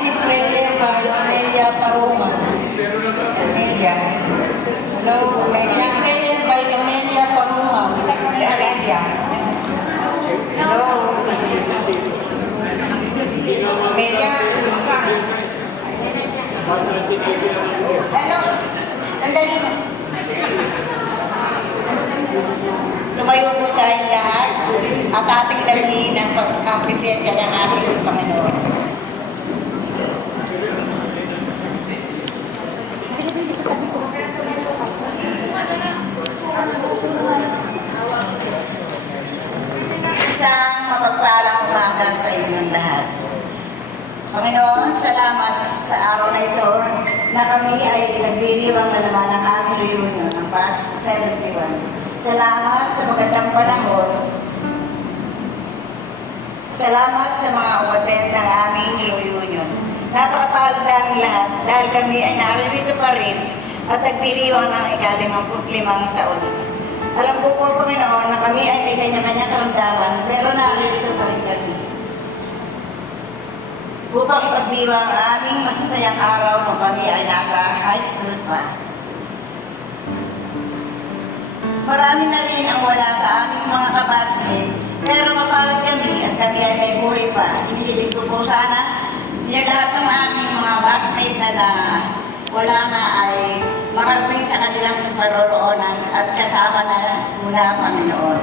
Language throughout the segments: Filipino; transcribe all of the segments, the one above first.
Community prayer by Amelia Paruma. Amelia. Hello, Community Amelia. prayer by Amelia Paruma. Si Amelia. Hello. Amelia, saan? Hello. Sandali na. Tumayo po tayong lahat at ating dalhin ang presensya ng ating Panginoon. Isang mapagpalang umaga sa inyong lahat. Panginoon, salamat sa araw na ito na kami ay nagdiriwang na naman ng aming reunion ng Parks 71. Salamat sa magandang panahon. Salamat sa mga umaten ng aming reunion. Napakapalad namin lahat dahil kami ay naririto pa rin at nagdiriwang ng ika-55 taon. Alam ko po, Panginoon, na kami ay may kanya-kanyang karamdaman pero naririto pa rin kami. Upang ipagdiwang ang aming masasayang araw nung kami ay nasa high school pa. Marami na rin ang wala sa aming mga kabatsmen, pero mapalad kami at kami ay may buhay pa. Hinihiling ko po sana yung lahat ng aming mga batchmate na wala na ay makarating sa kanilang paroroonan at kasama na muna, Panginoon.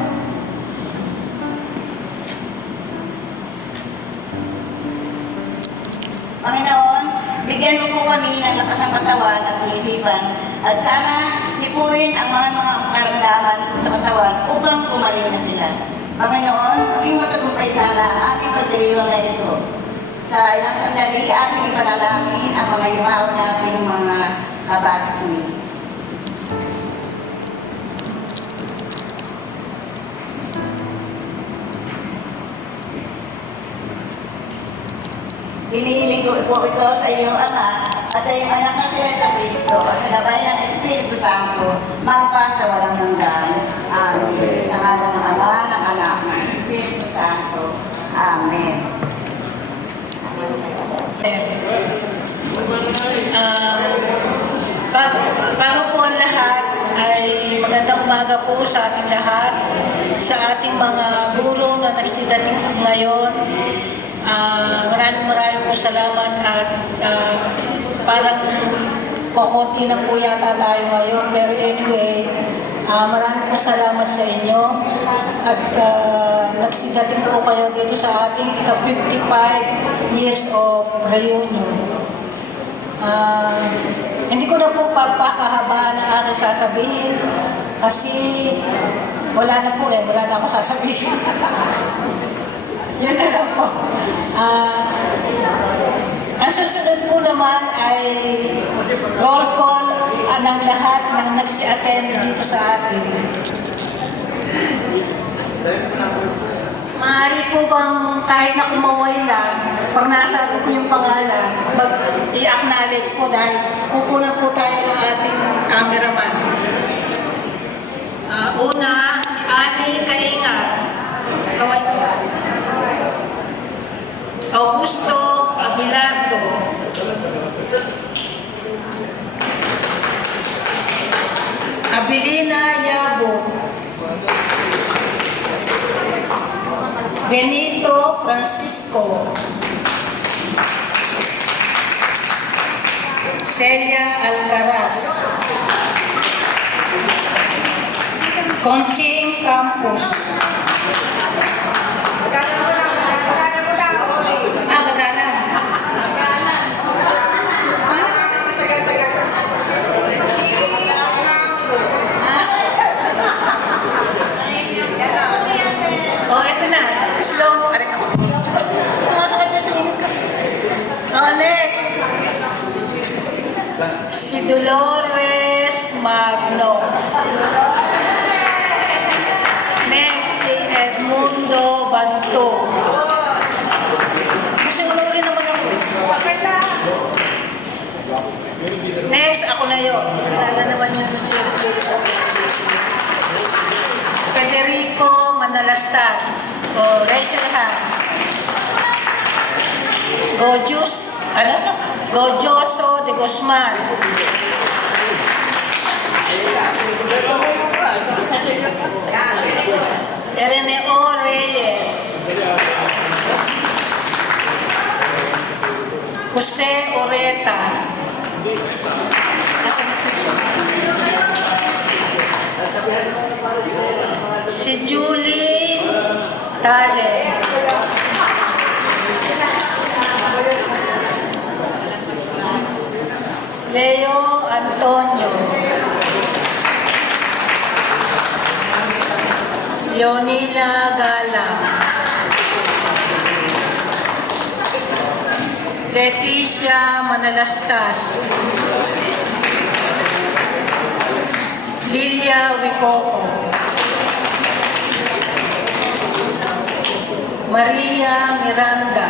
Panginoon, bigyan mo po kami ng lakas ng katawan at isipan at sana lipuin ang mga karamdaman at katawan upang pumaling na sila. Panginoon, maging matagumpay sana ang aming pagdiriwang na ito. Sa ilang sandali, ating ipanalangin ang mga yumaw nating mga kabatsmen. Hinihiling ko po ito sa iyong Ama at sa iyong anak na sila sa Kristo at sa gabay ng Espiritu Santo, magpa sa walang hanggan. Amen. Sa ngalan ng Ama, ng Anak, ng Espiritu Santo. Amen. Bago po ang lahat ay magandang umaga po sa ating lahat, sa ating mga guro na nagsidating ngayon. Maraming po salamat at parang kukunti na po yata tayo ngayon. Pero anyway, maraming po salamat sa inyo at nagsidating po kayo dito sa ating ika-55 years of reunion. Hindi ko na po papakahabaan ang aking sasabihin kasi wala na ako sasabihin. Yun na lang po. Ang susunod po naman ay roll call ng lahat ng nagsi-attend dito sa atin. Maaari po bang kahit na kumaway lang, pag nasabi ko yung pangalan, i-acknowledge po dahil kukunan po tayo ng ating cameraman. Una, si Ani Kaingat. Kaway po. Augusto Abelardo. Abilina Yabo. Benito Francisco. Celia Alcaraz. Conching Campos. Si Dolores Magno. Next, si Edmundo Banto. Kasi rin naman ako. Next, ako na yun. Kilala naman yun si Federico Manalastas. O, Rachel Han. Gojus Ano? Gojoso de Guzman. Ereneo Reyes. Jose Oreta. Si Julie Tales. Leo Antonio. Leonila Galang. Leticia Manalastas. Lilia Wicoco. Maria Miranda.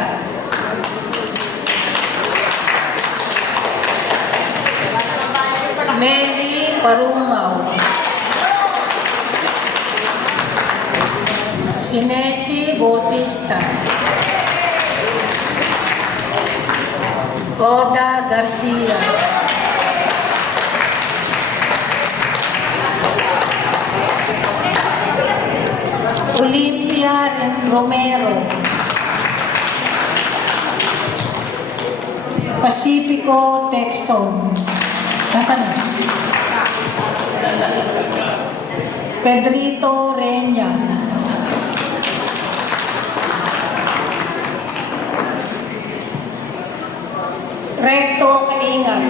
Mary Parumaw. Sinesi Bautista. Oda Garcia. Olympia Romero. Pacifico Texon. Nasaan na? Pedrito Reña. Recto Kaingan.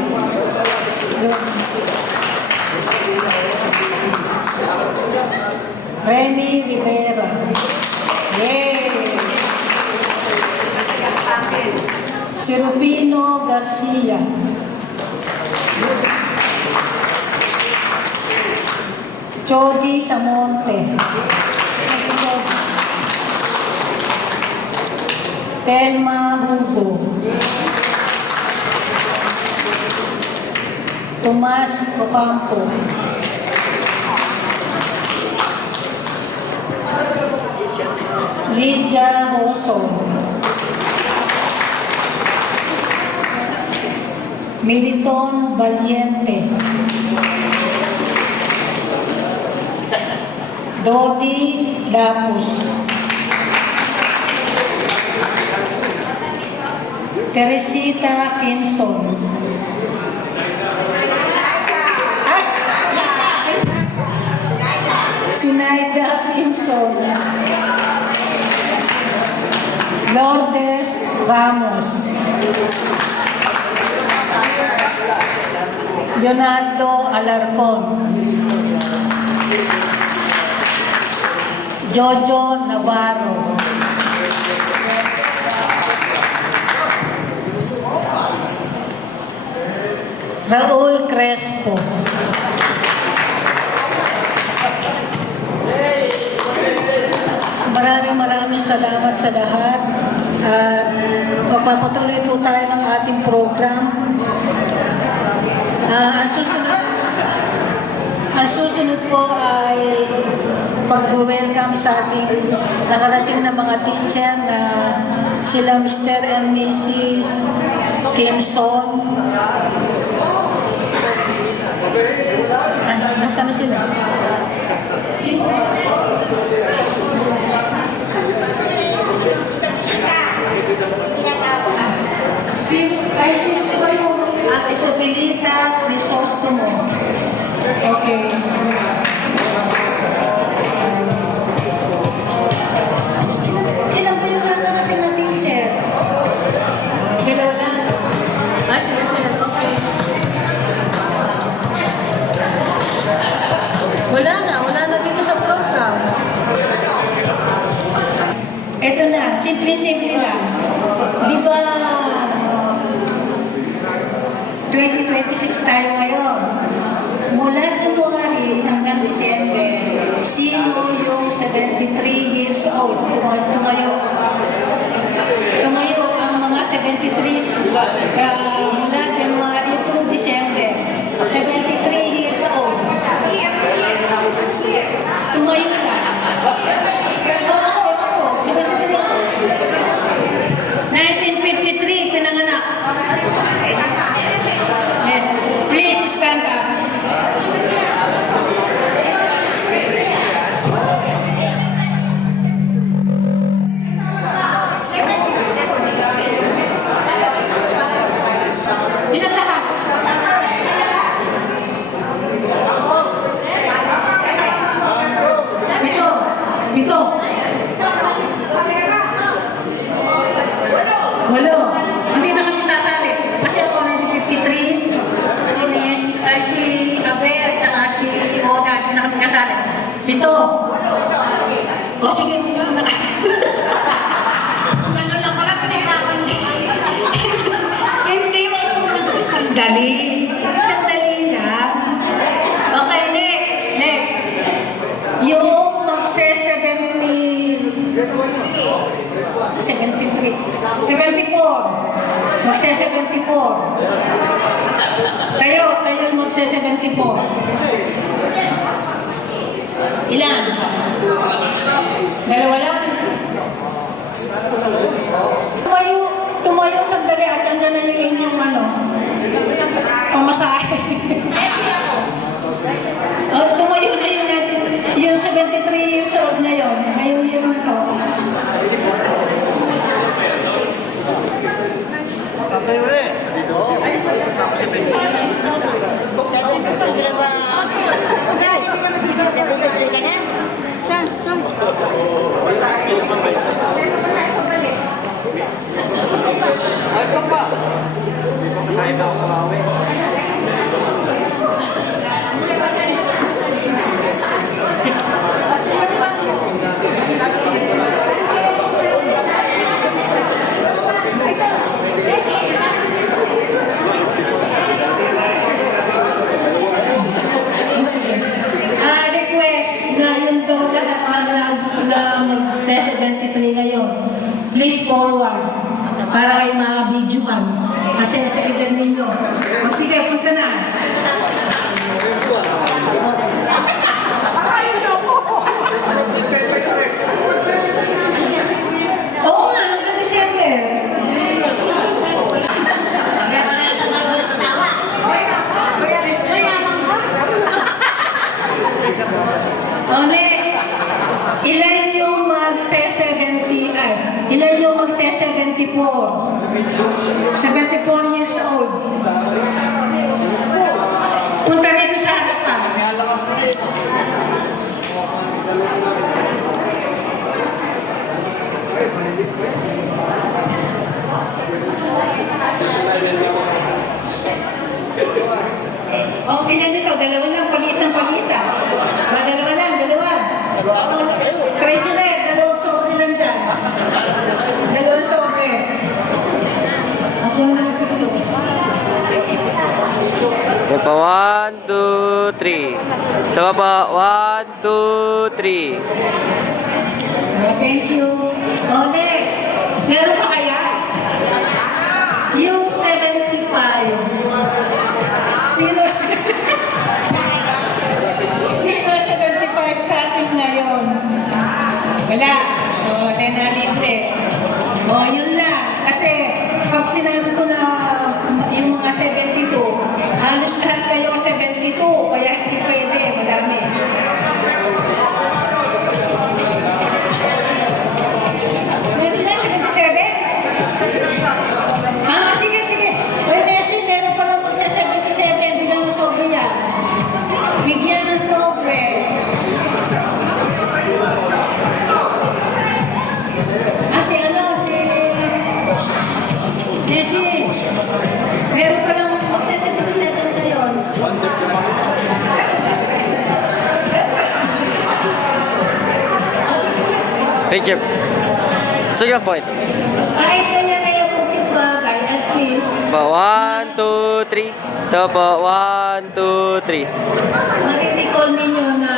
Remy Rivera. Yay! Si Rubino Garcia. Jody Samonte. Telma Hugo. Tomas Ocampo. Lydia Hoso. Militon Valiente. Dodi Lapus. Teresita Kimson. Sinaida Kimson. Lourdes Ramos. Leonardo Alarcon. Jojo Navarro. Raul Crespo. Maraming salamat sa lahat. Magpapatuloy po tayo ng ating program. Ang susunod po ay pag-welcome sa ating nakarating na mga teacher na sila Mr. and Mrs. Kimson. Nasaan na sila? Sino? Sino ba yung Isabelita Crisostomo? Okay. Ilan ba yung nakarating na teacher? Dalawa lang. Sila. Okay. Wala na dito sa program. Ito na, simple lang. Di ba 2026 tayo ngayon? Mula January hanggang December, sino yung 73 years old? Tumayo ang mga 73 mula January to December. 73 years old. Tumayo lang. Ako. 73 ako. 1953, pinanganak. Bilang lahat. Bito. Bito. Walo. Hindi na kami sasali. Kasi ako 1953. Si Abe at saka si Oda. Hindi na kami kasali. Bito. O sige. Ganun lang pala pinahirapan niyo. Hindi mo. Sandali. Sandali lang. Okay, next. Next. Yung magse-70... 73. 74. Magse-74. Tayo yung magse-74. Ilan? Dalawa lang? Tumayo sandali at andyan na yung inyong pamasahe. Tumayo na yun natin. Yung 73 years old na yun. Ngayong year na to. Request na yun daw lahat na mag-73 ngayon. Please forward para kayo ma-videohan. Kasi nasa edad ninyo. Sige, punta na. Oo nga, hanggang December. Next. Ilan yung magse-70 ilan yung magse-74? 74 years old. Punta dito sa harapan. Ilan ito? Dalawa lang, palitan. Dalawa lang. Treasurer, dalawang sobre lang dyan. Dalawang sobre. Ako yung nagpipito. Yan pa, 1, 2, 3. Sama pa, 1, 2, 3. Thank you. Next. Meron pa kaya? Yung 75. Sino 75 sa atin ngayon? Wala. Then libre. Yun lang. Kasi pag sinabi ko na yung mga 72, halos lahat kayo 72, kaya hindi pwede. Madami. Meron na 77? Sige. Oy, Nessie, meron pa lang magsa-77. Bigyan ng sobre yan. Bigyan ng sobre. Nessie, meron pa lang magsa-77 ngayon. Hey, Jeff. Gusto niyo po ito? Kahit na yan ay kunting bagay, at least, Pa, 1, 2, 3. Sama pa, 1, 2, 3. marirecall ninyo na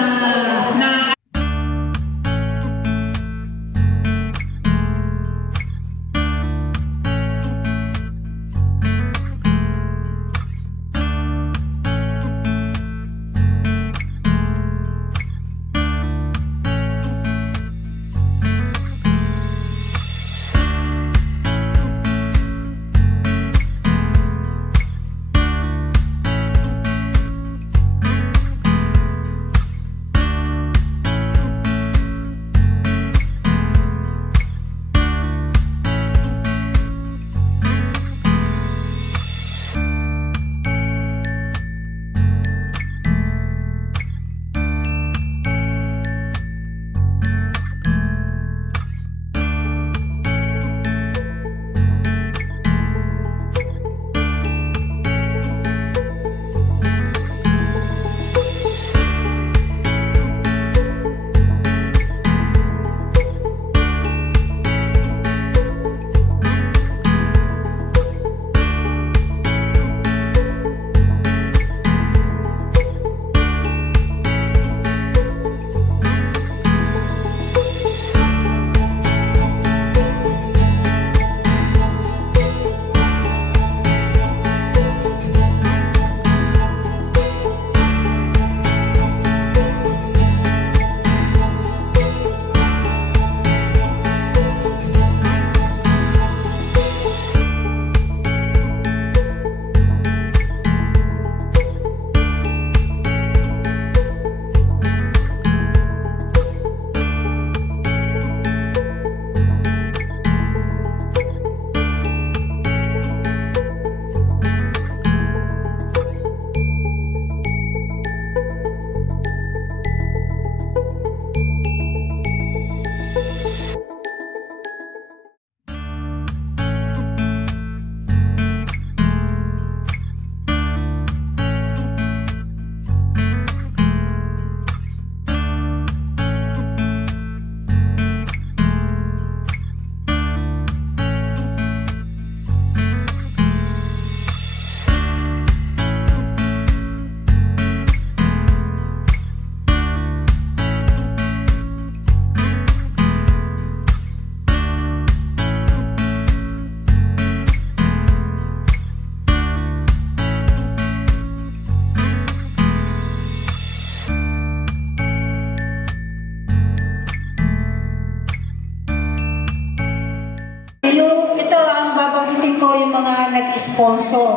nag-sponsor.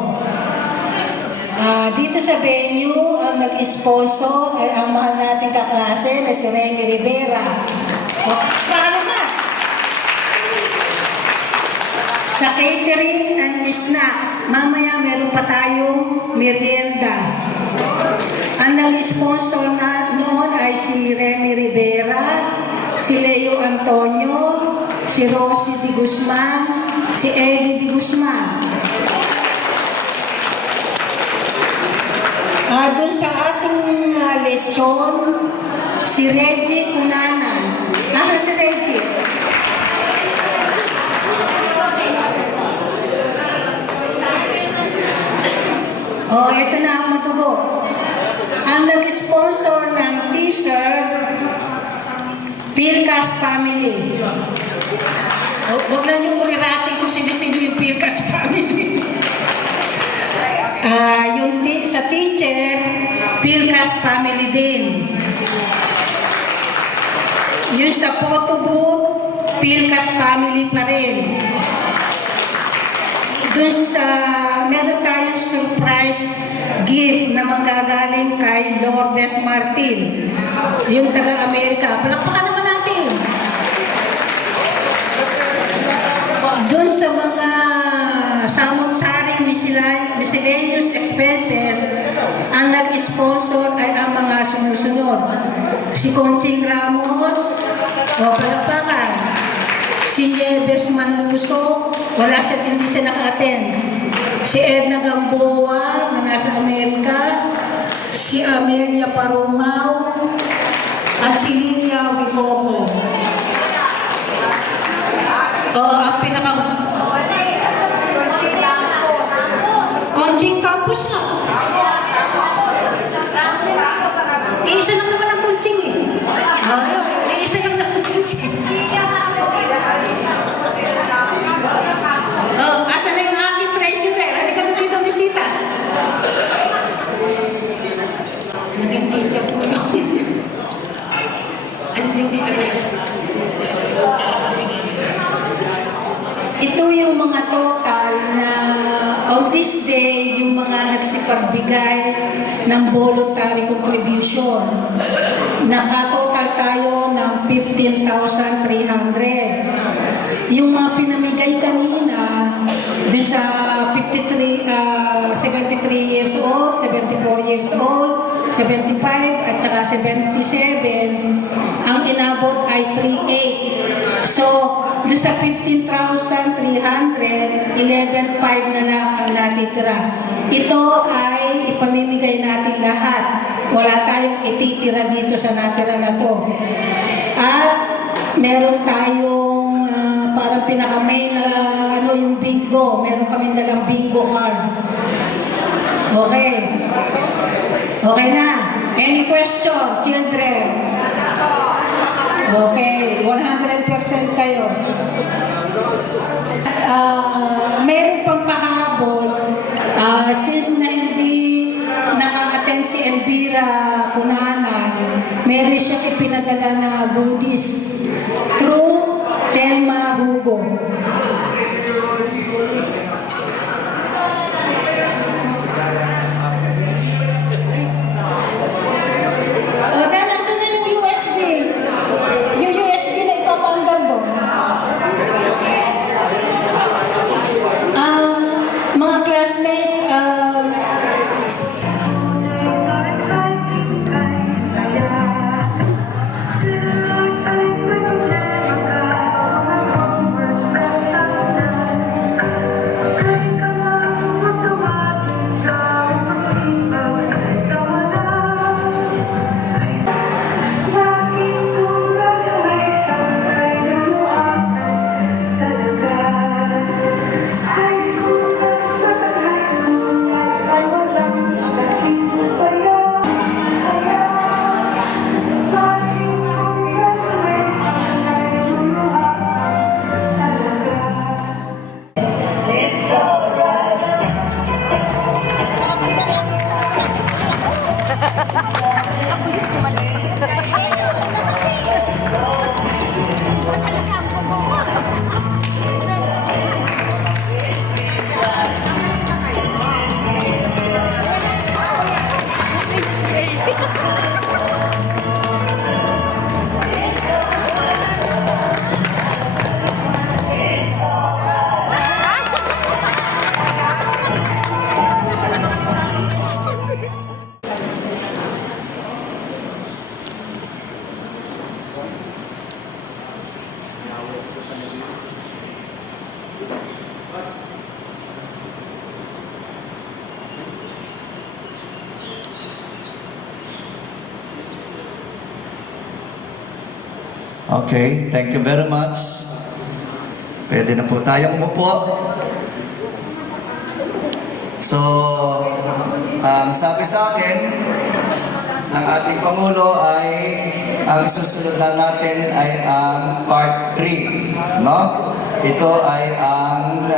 Dito sa venue, ang nag-sponsor ay ang mahal nating kaklase na si Remy Rivera. Paano ka? Sa catering and snacks, mamaya meron pa tayong merienda. Ang nag-sponsor na noon ay si Remy Rivera, si Leo Antonio, si Rosie Di Guzman, si Eddie Di Guzman. Doon sa ating lechon, si Reggie Cunanan. Nasaan si Reggie? Ito na ang matugo. Ang nag-sponsor ng t-shirt, Pilcas Family. Huwag na niyong urirating kung sino-sino yung Pilcas Family. Sa teacher, Pilcas Family din. Yung sa photo booth, Pilcas Family pa rin. Doon sa, meron tayong surprise gift na manggagaling kay Lourdes Martin, yung taga-Amerika. Palakpakan naman natin. Doon sa mga samot-saring miscellaneous expenses, ang nag-sponsor ay ang mga sumusunod. Si Conching Ramos, palakpakan. Si Nieves Manluso, hindi siya naka-attend. Si Edna Gamboa, na nasa Amerika. Si Amelia Parungaw, at si Lilia Wicoco. Ang Conching Campos nga. Isa lang naman ang Conching eh. Isa lang naman ang Conching. Asa na yung aking treasurer? Halika na dito, Visitas. Naging teacher ko yun. Hindi ka. Ito yung mga total na on this day, yung mga nagsipagbigay ng voluntary contribution. Nakatotal tayo ng 15,300. Yung mga pinamigay kanina, doon sa 73 years old, 74 years old, 75 at saka 77, ang inabot ay 3,800. So, doon sa 15,300, 11,500 na lang ang natitira. Ito ay ipamimigay natin lahat. Wala tayong ititira dito sa natira na to. At meron tayong parang pinaka-main na yung bingo. Meron kami dalang bingo card. Okay. Okay na. Any question, children? Okay. 100% kayo. Meron pang pahabol. Since na hindi naka-attend si Elvira Cunanan, meron siyang ipinadala na goodies through Telma Hugo. Okay, thank you very much. Pwede na po tayong umupo. So, sabi sa akin, ng ating Pangulo ay ang susunod na natin ay ang Part 3. No? Ito ay ang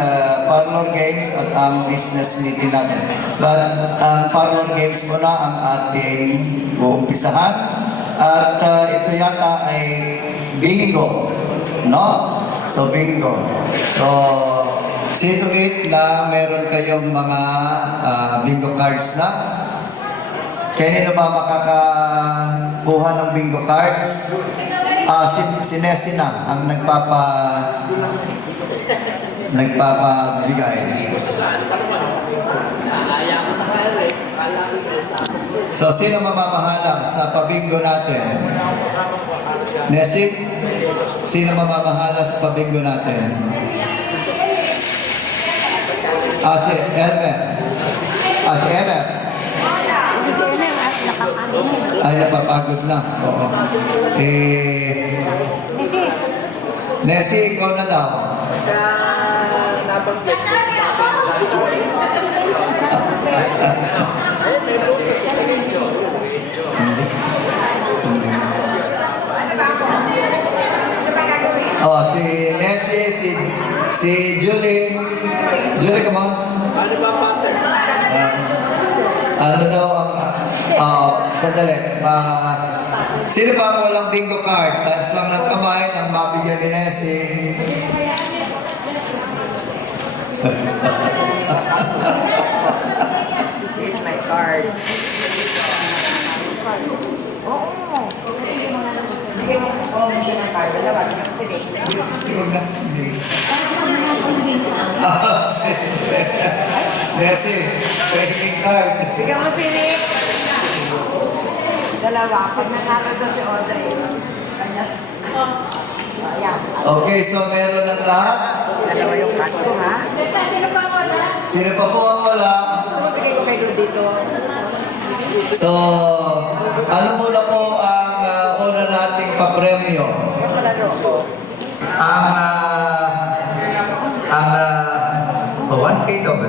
parlor games at ang business meeting natin. But ang parlor games muna ang ating uumpisahan. At ito yata ay bingo. No? So, bingo. So, see to it na meron kayong mga bingo cards na. Kanino ba makakakuha ng bingo cards? Si Nessie na ang nagpapabigay. So, sino mamamahala sa pabingo natin? Nessie? Sino mamamahala sa pabingo natin? Si Elmer. Si Elmer. Ay, napapagod na. Oo. Nessie, ikaw na daw. Si Nessie, si Julie. Julie, come on. Ano daw ang... sandali. Sino ba ang walang bingo card? Taas lang ng kamay nang mabigyan ni Nessie. Here's my card. Bigyan mo ko siya ng card. Dalawa. Sige. Huwag na. Nessie, pahinging card. Bigyan mo si Nick. Dalawa. Pag nakakad ko si Audrey. Kanya. Ayan. Okay, so meron ng lahat. Dalawa yung card ko, ha? Sino pa po ang wala? Bigay ko kayo dito. So, ano muna po ang una nating papremyo? Ang 1K daw ba?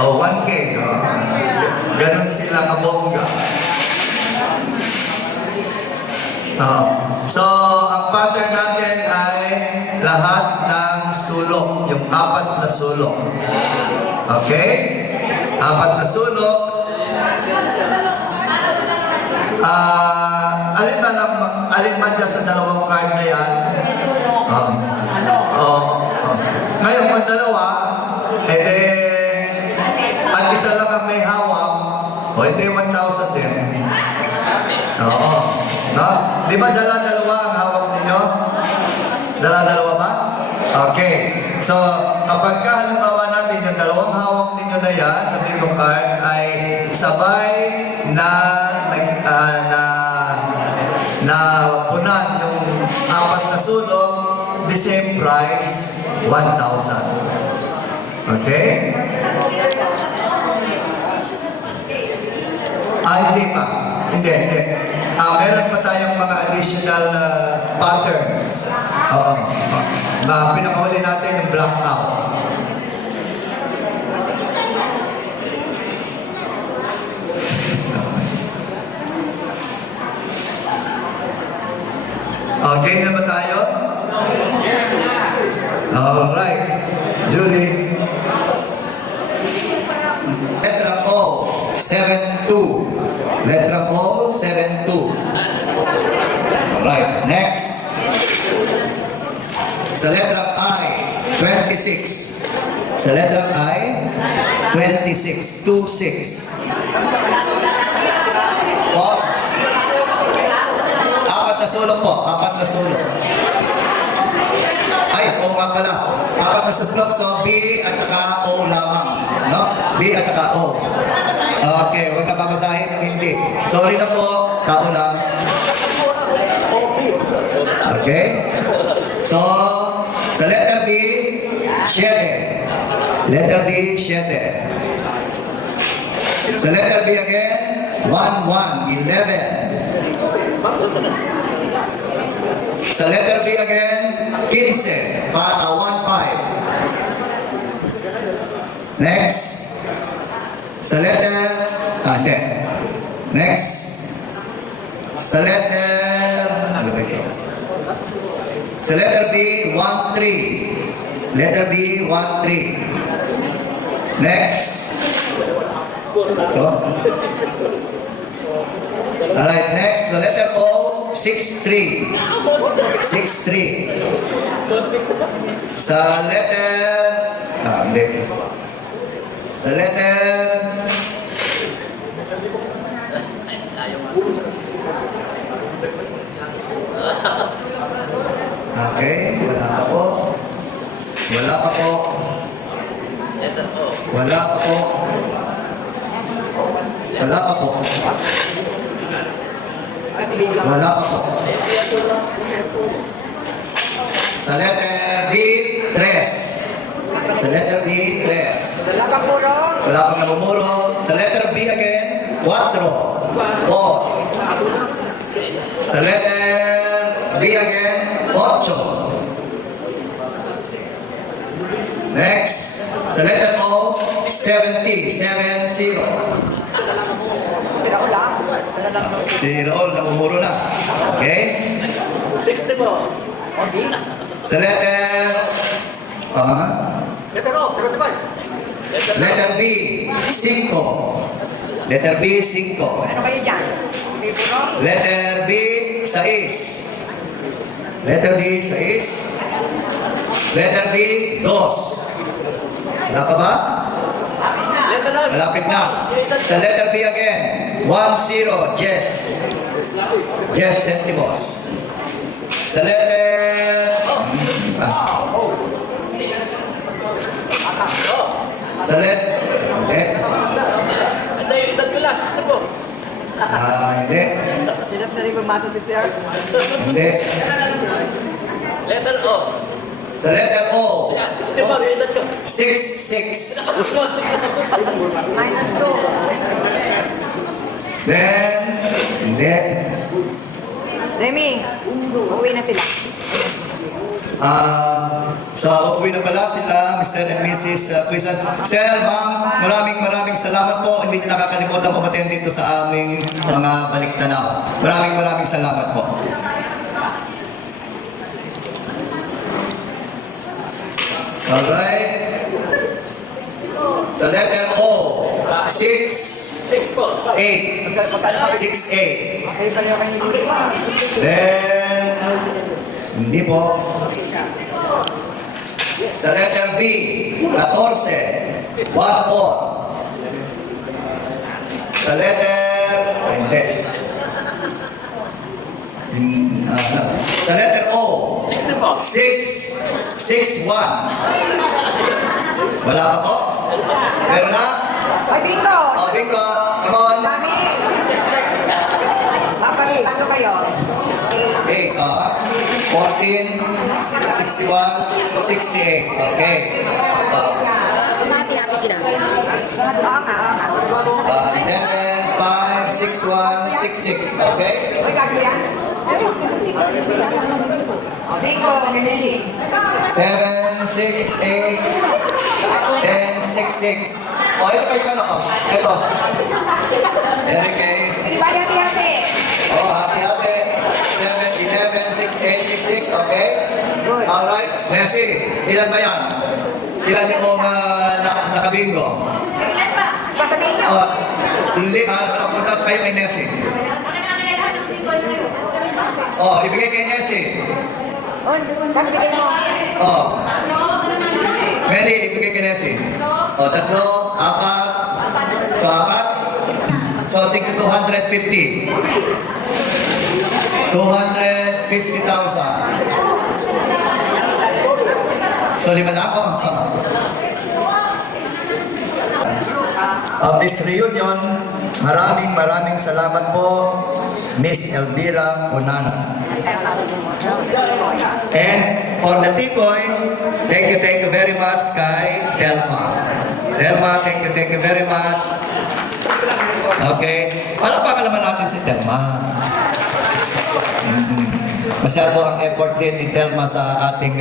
1K. Ganon sila kabongga. So, ang pattern natin ay lahat ng sulok. Yung 4 na sulok. Okay? 4 na sulok. Alin man dyan sa dalawang card na yan? Ngayon, kung dalawa, at isa lang ang may hawak, ito yung 1,000 din. Oo. No? Di ba dala-dalawa ang hawak ninyo? Dala-dalawa ba? Okay. So, kapag halimbawa natin yung dalawang hawak ninyo na yan, na bingo card, ay sabay na punan yung 4 na sulok, the same price, 1,000. Okay? Hindi pa. Hindi. Meron pa tayong mga additional patterns. Pinakahuli natin yung blackout. Okay na ba tayo? Alright. Julie. Letra O, 7-2. Letra O, 7-2. Alright, next. Sa letra I, 26. Sa letra I, 26. 2-6. Apat na sulok po. 4 na sulok. Ay, o nga pala. 4 na sulok. So, B at saka O lamang. No? B at saka O. Okay, huwag na babasahin ng hindi. Sorry na po. Tao lang. Okay? So, sa letter B, 7. Letter B, 7. Sa letter B again, 1, 1, 11. Sa letter B again, 15. 1-5. Next. Sa letter, hindi. Next. Sa letter, ano ba ito? Sa letter B, 1-3. Letter B, 1-3. Next. Ito. Alright, next. Sa letter O, 6-3. 6-3. Sa letter, hindi. Sa letter, okay, wala pa po. Wala pa po. Wala pa po. Wala pa po. Wala pa po. Sa letter B, 3. Sa letter B, 3. Wala pang namumuro. Sa letter B again, 4. 4. Sa letter B again, 8. Next. Sa letter O, 70. 7-0. Si Raul, namumuro na. Okay? 60 po. Sa letter... letter B, 5. Letter B, 5. Ano kayo dyan? Letter B, 6. Letter B, 6. Letter B, 2. Wala pa ba? Malapit na. Sa letter B again, 1-0, Jess. Jess Sentimos. Sa letter... Sa letter... Hindi. Hindi. Hirap na rin magmasa si Sir. Hindi. Letter O. Sa letter O, 60 po, may edad ko. 6-6. Minus 2. Then, hindi. Remy, uwi na sila. So, uwi na pala sila, Mr. and Mrs. Quizan. Sir, ma'am, maraming salamat po. Hindi niyo nakakalimutan umattend dito sa aming mga baliktanaw. Maraming salamat po. Alright. Sa letter O, 6, 6 po. 8. 6-8. Okay, pareho kayo hindi. Then, hindi po. Sa letter B, 14. 1-4. Sa letter, hindi. Sa letter O, 60 po. 6-1. Wala pa po? Meron na? Ay, bingo! Oh, bingo. Come on. Dami! Papalit, ano kayo? 8, 14, 61, 68. Okay. Happy sila. 11, 5, 6, 1, 6, 6. Okay? Uy, gago yan? Bingo, ganyan 7, 6, 8, 10, 6, 6. Oh, ito kayo ano ko. Ito. Very okay. Bye, hati-hati! Oh, hati-hati. 7, 11, 6, 8, 6, 6. Okay? Good. Alright. Nessie, ilan ba yan? Ilan yung nakabingo? Patamin nyo! Oh, punta kayo kay Nessie. Oh, ibigay kay Nessie. Kasi bigyan mo. Oh. Meli, ibigay kay Nessie. Oh, 3, 4. So, 4. So, tig 250. 250,000. So, 5 na ako. Of this reunion, maraming salamat po, Miss Elvira Onana. And for the tikoy, thank you very much kay Delma. Delma, thank you very much. Okay. Palakpakan naman natin si Delma. Masyado ang effort din ni Telma sa ating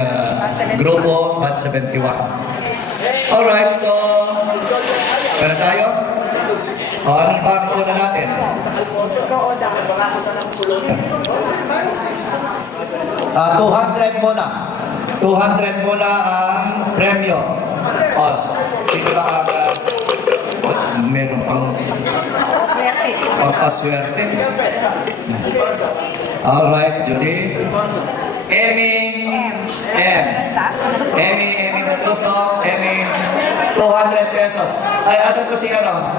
grupo, Bat 71. Alright, so, para tayo? O, anong pang-una natin? 200 muna. 200 muna ang premyo. O, sige ba ang meron pang pampaswerte? Alright, Judy. Emmy M. Emmy Matuso. Emmy 200 pesos. Ay, asan ko si ano?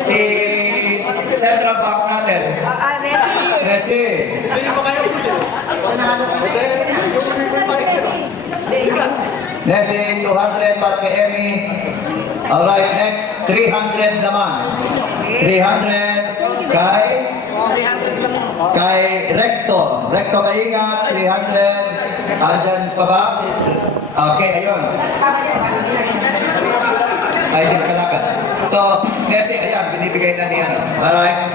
Si Central Bank natin. Resi. Resi, 200 para kay Emmy. Alright, next, 300 naman. 300 kay Recto. Recto Kaingat, 300. Andyan pa ba? Okay, ayun. Ay, hindi nakalakad. So, kasi, ayan, binibigay na niya. Alright?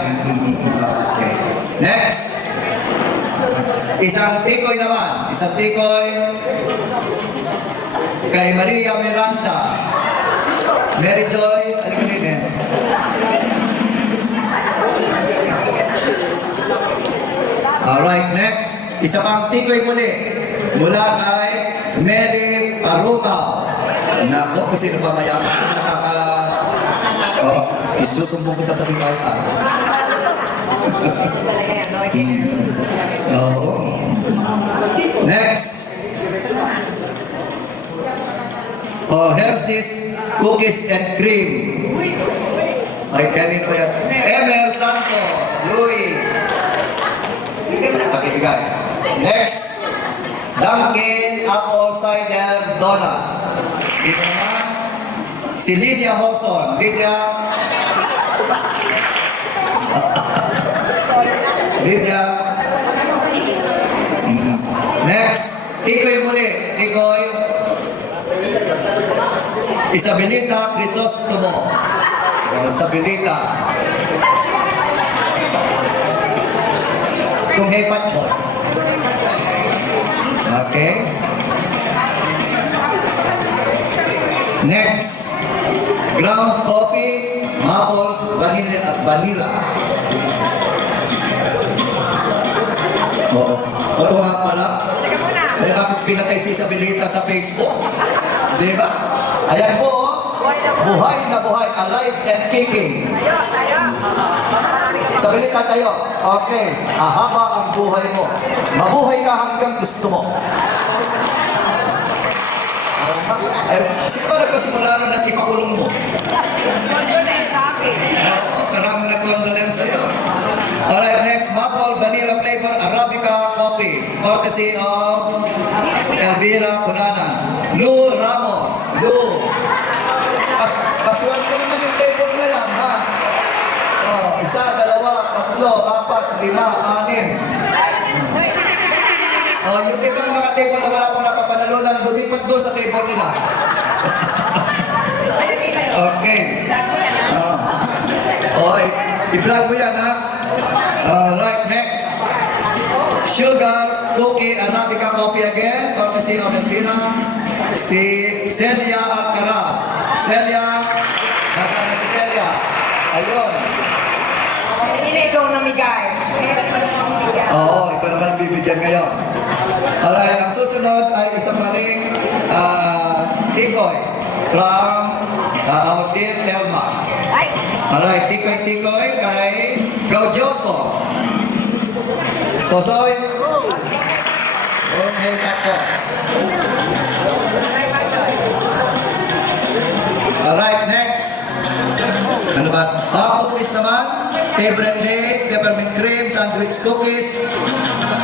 Okay. Next. Isang tikoy naman. Isang tikoy kay Maria Miranda. Mary Joy, alika din eh. Alright, next. Isa pang tikoy muli. Mula kay Meli Parugaw. Nako, kung sino pa mayaman, sino nakaka... Oh, isusumbong kita sa bigay ka. Oo. Next. Oh, Hershey's Cookies and Cream. Ay, kanino yan? Emel Santos. Louie. Pakibigay. Next. Dunkin Apple Cider Donut. Dito naman. Si Lydia Hoson. Lydia. Lydia. Next. Tikoy muli. Tikoy. Isabelita Crisostomo. Isabelita. Kung hepat ko. Okay. Next. Ground coffee, maple, vanilla at vanilla. Oo. Oo nga pala. Kaya bakit pinatay si Isabelita sa Facebook? Di ba? Ayan po, oh. Buhay na buhay, alive and kicking. Isabelita tayo. Okay. Ahaba ang buhay mo. Mabuhay ka hanggang gusto mo. Ay, siguro nagpasimula na nagkipakulong mo. Maraming nag-condolence sa'yo. Alright, next, maple vanilla flavor Arabica coffee. Courtesy of Elvira Cunana. Lou Ramos. Lou. Pasuan ko naman yung table na lang, ha? Oh, isa, dalawa, tatlo, apat, lima, anim. Oh, yung ibang mga table na wala pong napapanalunan, lumipat doon sa table nila. Okay. I-vlog mo yan, ha? Right, next. Sugar, cookie, Arabica coffee again. Courtesy of Elvira. Si Celia Alcaraz. Celia. Nasaan na si Celia? Ayun. Ikaw namigay. Oo, ikaw naman ang bibigyan ngayon. Alright, ang susunod ay isang maring tikoy from our dear Telma. Alright, tikoy-tikoy kay Gaudioso. Sosoy. Okay, tako. Alright, next. Ano ba? Cookies naman. Favorite day, peppermint cream, sandwich cookies.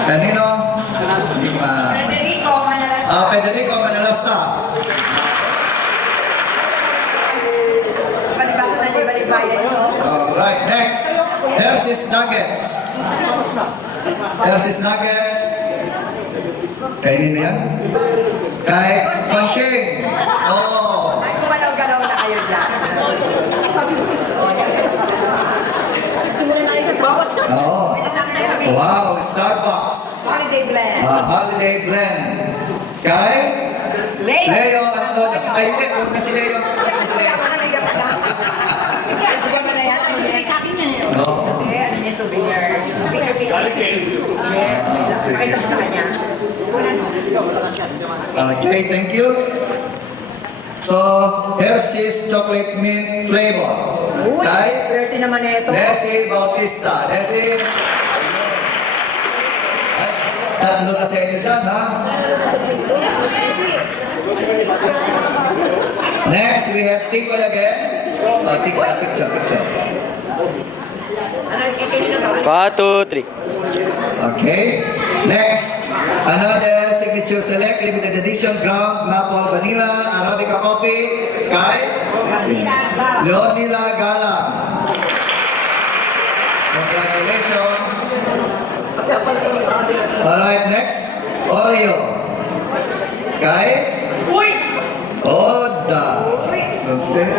Kanino? Federico Manalas. Federico Manalastas. Palibasa na libalibayan mo. Alright, next. Hershey's Nuggets. Hershey's Nuggets. Kainin na yan? Kay Panching. Oo. Ay, kumalaw-galaw na kayo dyan. Oo. Wow, Starbucks. Holiday blend. Holiday Blend. Kay Leo Antonio. Ay, hindi. Huwag na si Leo. Huwag na si Leo. No. Sige. Okay, thank you. So, Hershey's Chocolate Mint Flavor. Kay Swerte naman ito. Nessie Bautista. Nessie. Tatlo na sa inyo dyan, ha? Next, we have Ticoy again. Oh, Ticoy, picture. 1, 2, 3. Okay. Next, another signature select limited edition ground maple vanilla Arabica coffee kay Leonila Galang. Congratulations. Alright, next, Oreo. Kay Oda. Okay.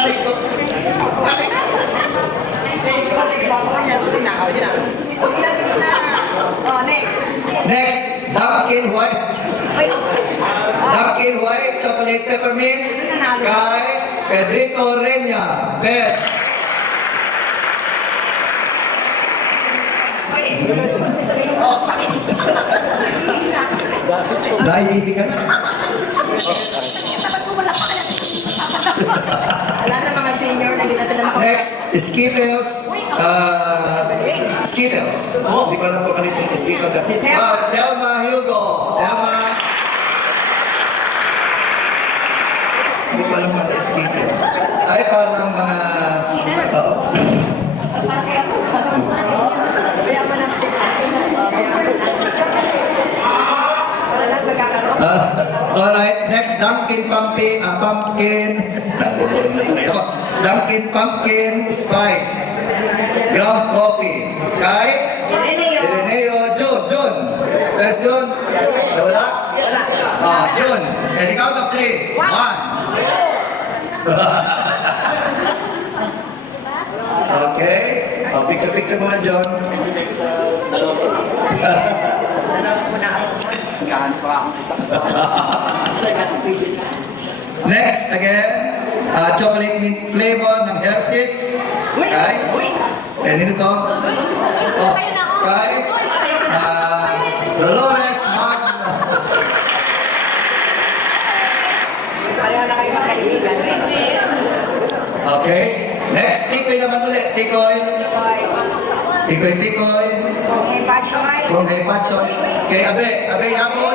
Ay, ito. Ay. Next, Dunkin' White. Dunkin' White Chocolate Peppermint kay Pedrito Reña. Pet. Naiihi ka? Wala na mga senior na hindi na sila Next, Skittles. Skittles. Hindi ko alam kung ano itong Skittles. Delma Hugo. Delma. Hindi ko alam kung ano Skittles. Ay, parang mga... Oo. Alright, next, Dunkin' Pumpkin Spice Ground Coffee kay Ireneo Jun. Where's Jun? Wala? Jun. And the count of 3. 1. Okay. Picture muna, John. Next, again, chocolate mint flavor ng Hershey's. Kay? Nino to? Oh, kay? Dolores Mag. Okay. Next, Tikoy naman ulit. Tikoy. Kung kay Patson. Kay Abe. Abe Yapon.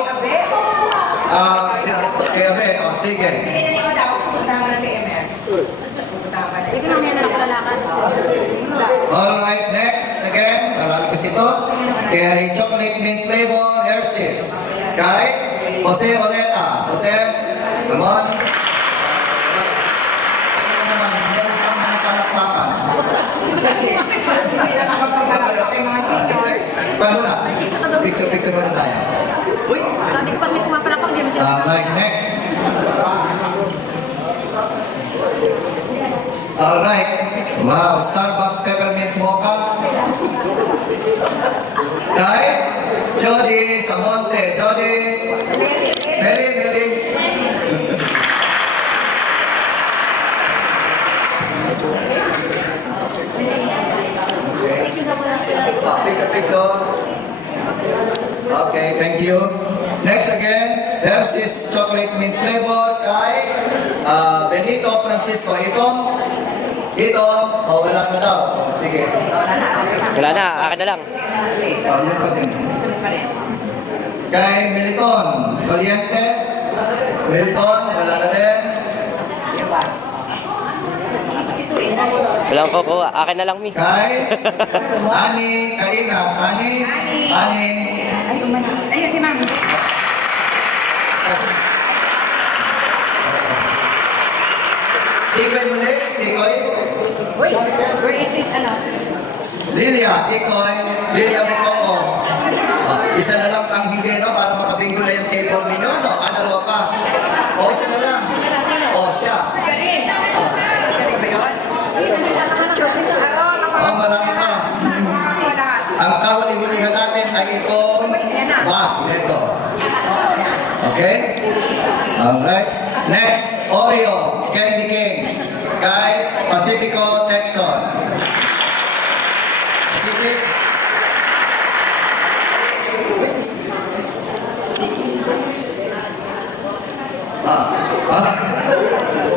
Kay Abe. O, sige. Alright, next. Again, marami kasi ito. Kay chocolate mint flavor Hershey's. Kay Jose Oreta. Jose, come on. Paano na? Picture muna tayo. Sabi ko pag may pumapalapang, di mo sila Right, next. Alright. Wow, Starbucks Peppermint Mocha. Kay Jody Samonte. Jody. Meli. Picture. Okay, thank you. Next again, Hershey's chocolate mint flavor kay Benito Francisco. Itong, wala na daw. Sige. Wala na, akin na lang. Yun pa din. Kay Meliton Valiente. Meliton, wala na din. Walang kukuha, akin na lang, Mi. Kay Ani Karina. Ani. Ayun si Mami. Tikoy muli. Wait, where is his Lilia Bukoko. Isa na lang ang hindi, no? Para makabingo na yung table ninyo, no? Dalawa pa. Isa na lang. Siya. Karin. Karin ba yun? Alright. Next, Oreo, Candy Canes. Kay Pacifico Texon. Pacific.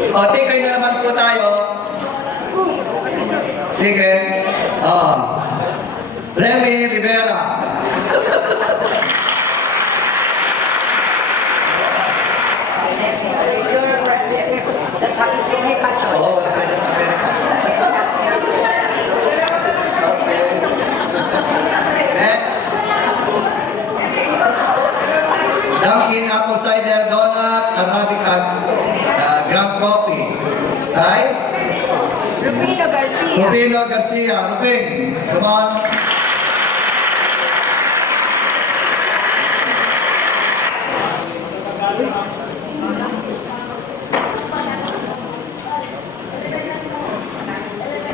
O, tikay na naman po tayo. Sige. Remy Rivera. Oo, pwede sa Amerika. Okay. Next. Dunkin' Apple Cider Donut, Arabica, Ground Coffee. Kay? Rufino Garcia. Rubino Garcia. Rubin, come on.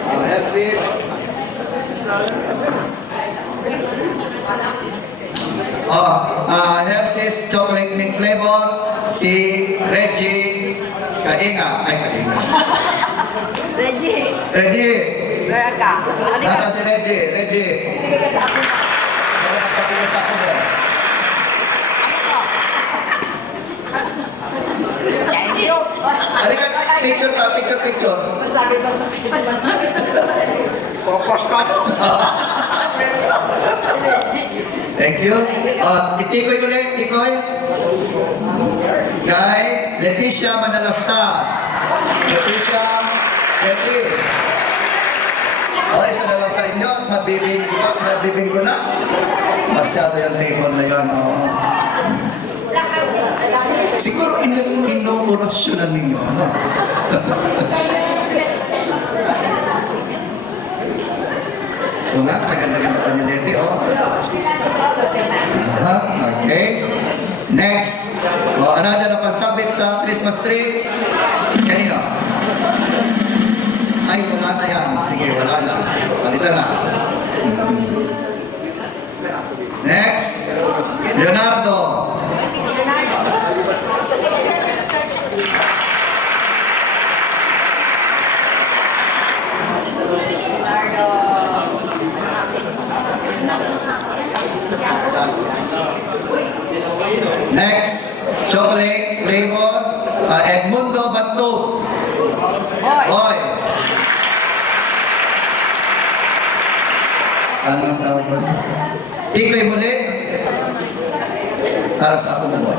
Alexis. Alexis chocolate mint flavor. Si Reggie Kainga. Ay, Kainga. Reggie. Reggie. Beraka. Nasa si Reggie? Reggie. Wala ka pagkakas ako mo. Halika, picture ka, picture. Focus ka. Thank you. Itikoy ulit, tikoy. Kay Leticia Manalastas. Leticia, okay, isa na lang sa inyo. Mabibing ko na. Masyado yung table na yan. Oh. Siguro ino-orasyon na ninyo. Ano? Ito nga, kaganda-ganda pa ni Leti. Oh. Okay. Next. Another na pansabit sa Christmas tree. Kanino? Ay, wala na yan. Sige, wala na. Palitan na. Next. Leonardo. Next. Chocolate flavor. Edmundo Bantu. Hoy. Anong tawag ba? Ikoy muli. Para sa ako mo.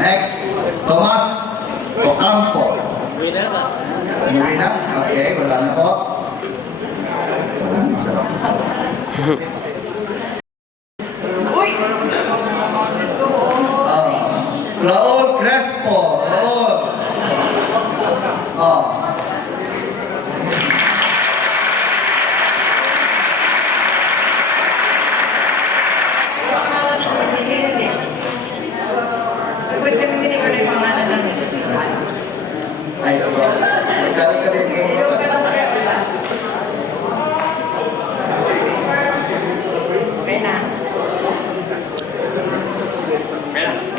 Next, Tomas Ocampo. Umuwi na? Okay, wala na po. Wala na, masarap. Raul Crespo. Raul. Ay, sorry. Nagkali ka rin eh.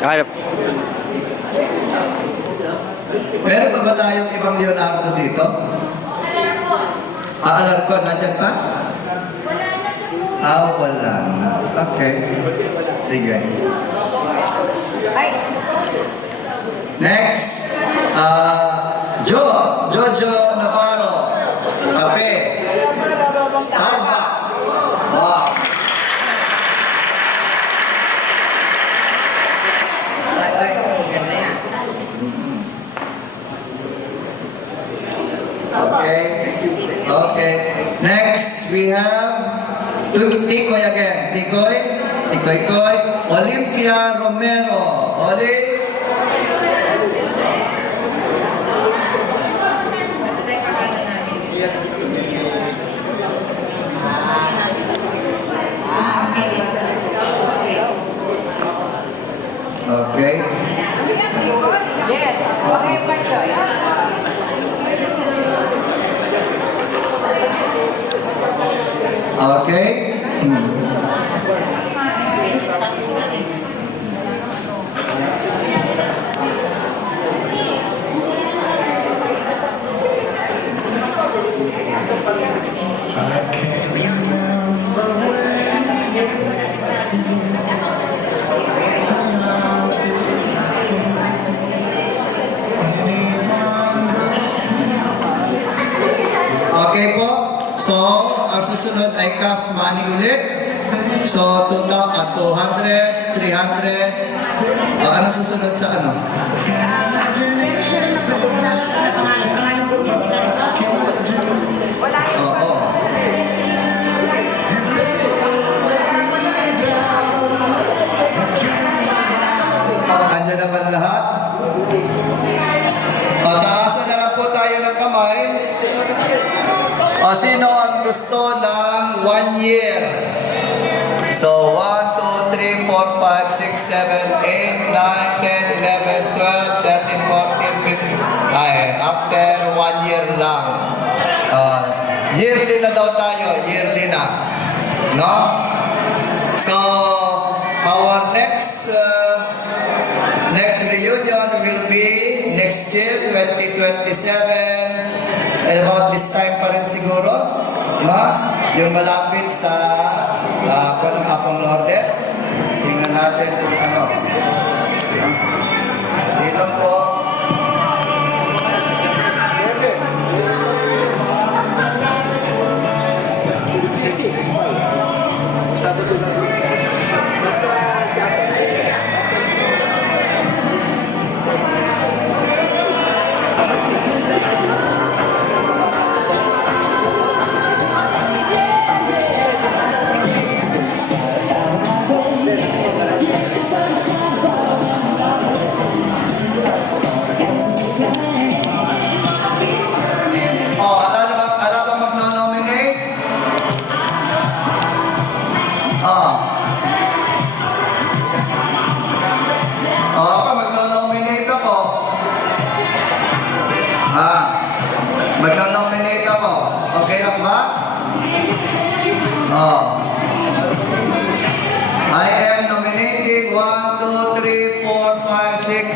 Hanap. Meron pa ba tayong ibang Leonardo dito? Alarcon, nandyan pa? Wala na. Okay. Sige. Next, Jojo Navarro. Kape. Starbucks. Wow. Okay. Next, we have Tikoy again. Tikoy. Olympia Romero. Oli. Okay. Yes. Okay, my choice. Okay. ay cash money ulit. So, 200, 300. Ano susunod sa ano? Oo. Andyan na ba lahat? Taasan na lang po tayo ng kamay. Sino ang gusto ng 1 year? So, 1, 2, 3, 4, 5, 6, 7, 8, 9, 10, 11, 12, 13, 14, 15. Ay, after 1 year lang. Yearly na daw tayo. Yearly na. No? So, our next reunion will be next year, 2027. About this time pa rin siguro. No? Yung malapit sa Apong Lourdes. Tingnan natin kung ano. Dito po. Ano bang magno-nominate? Ako magno-nominate ako. Magno-nominate ako. Okay lang ba? I am nominating 1, 2, 3, 4, 5, 6,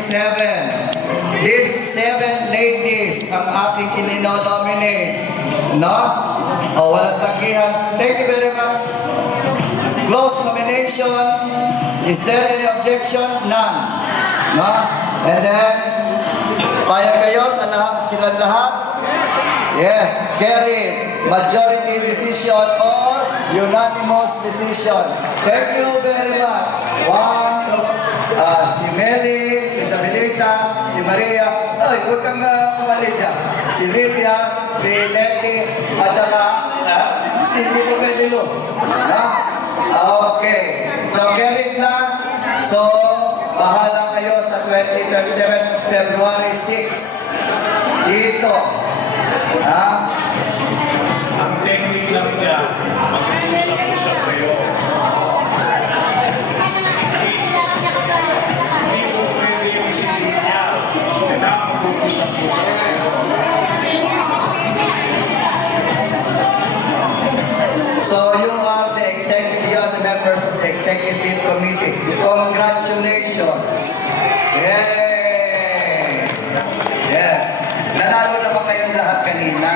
7. These 7 ladies ang aking inino-nominate. No? Walang tanggihan. Thank you very much. Close nomination. Is there any objection? None. No? And then, payag kayo sa lahat, sila lahat? Yes, carry. Majority decision or unanimous decision. Thank you very much. 1, 2, si Meli, si Isabelita, si Maria. Ay, huwag kang kumali dyan. Si Lydia, si Letty, at saka, hindi ko pwede lo. Okay. So, carried na. So, bahala kayo sa 2027, February 6. Dito. Ang technique lang dyan, mag-usap-usap kayo. Hindi po pwede yung isipin niya. Kailangan mag-usap-usap kayo. So you are the executive, you are the members of the executive committee. Congratulations! Yay! Yes. Nanalo na ba kayong lahat kanina?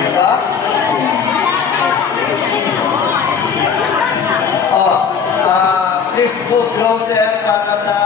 Diba? Please move closer para sa